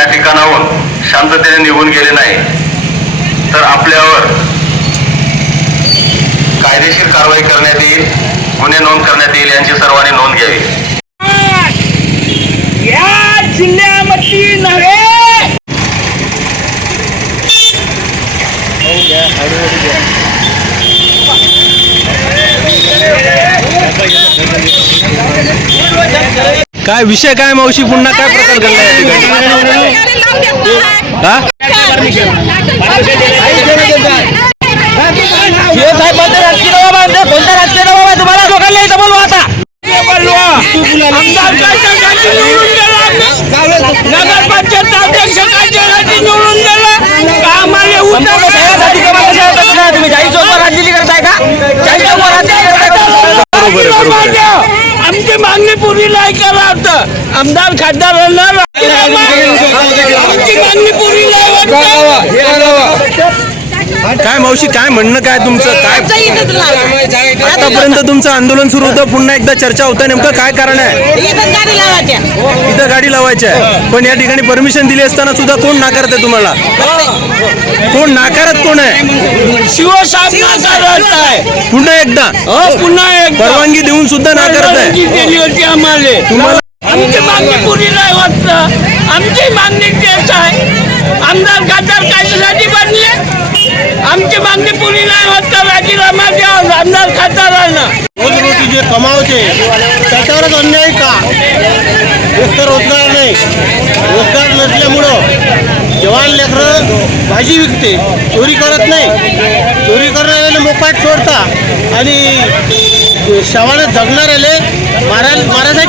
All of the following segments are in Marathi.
या ठिकाणाहून शांततेने निघून गेले नाही तर आपल्यावर कायदेशीर कारवाई करण्यात येईल गुन्हे नोंद करण्यात येईल यांची सर्वांनी नोंद घ्यावी. या जिल्ह्यामध्ये नव्हे. काय विषय काय मावशी? पुन्हा काय प्रकार घडला या ठिकाणी? हा? कोणता राजकीय दबाव आहे? तुम्हाला लोकांना इथं बोलवा आता. कायच्या गाठी निवडून गेला तुम्ही. राजनीती करताय का? राजनीती करताय का? बरोबर आहे, बरोबर आहे. आमची मागणी पूर्वी नाही केला आमदार खासदार होणार. आमची मागणी पूर्वी नाही काय मावशी काय म्हणणं काय तुमचं? काय आतापर्यंत तुमचं आंदोलन सुरू होतं पुन्हा एकदा चर्चा होता. नेमकं काय कारण आहे? इथं गाडी लावायची आहे. पण या ठिकाणी परमिशन दिली असताना सुद्धा कोण नाकारत आहे तुम्हाला? कोण नाकारत कोण आहे? पुन्हा एकदा? हो पुन्हा एक परवानगी देऊन सुद्धा नाकारत आहे? तुम्हाला आमची मागणी पुरी नाही होत ना. आमची मागणी तेच आहे. आमदार खासदार कशासाठी बनले. आमची मागणी पुरी नाही होत तर राजीनामा द्या आमदार खासदारांना रोजी जे कमावते त्याच्यावरच अन्याय का? एक तर रोजगार नाही. रोजगार नसल्यामुळं जवान लेकरं भाजी विकते चोरी करत नाही. चोरी करणाऱ्याला मोकाट सोडता आणि शवाने जगणाऱ्याले मारायला मारायसाठी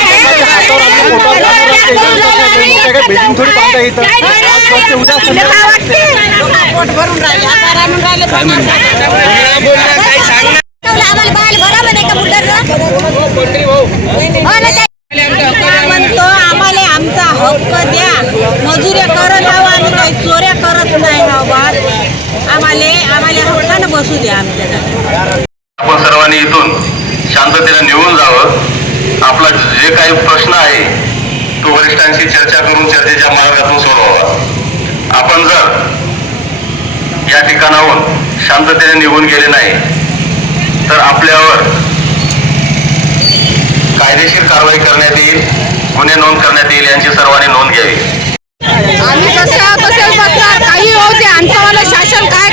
करत थोडी भरून राहिले आता राहून राहिले आम्हाला बाहेर का म्हणतो आम्हाला आमचा हक्क द्या मजुऱ्या करत हवं आम्ही काही चोऱ्या करत नाही ना आम्हाला आम्हाला हक्कानं बसू द्या आमच्या आपण सर्वांनी इथून शांततेने निघून जावं. आपला जे काही प्रश्न आहे वरिष्ठांशी चर्चा करून चर्चेच्या मार्गातून सोडवावा आपण जर या ठिकाणाहून शांततेने निघून गेले नाही तर आपल्यावर कायदेशीर कारवाई करण्यात येईल गुन्हे नोंद करण्यात येईल यांची सर्वांनी नोंद घ्यावी. आम्ही कसं आहोत बसणार काही होऊ दे आमचं शासन काय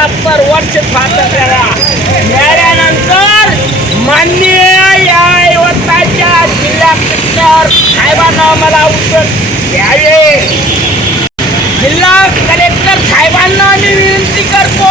शंभर वर्ष स्वातंत्र्याला. मिळाल्यानंतर माननीय या यवतमाळच्या जिल्हा कलेक्टर साहेबांना मला उत्तर द्यावे. जिल्हा कलेक्टर साहेबांना मी विनंती करतो.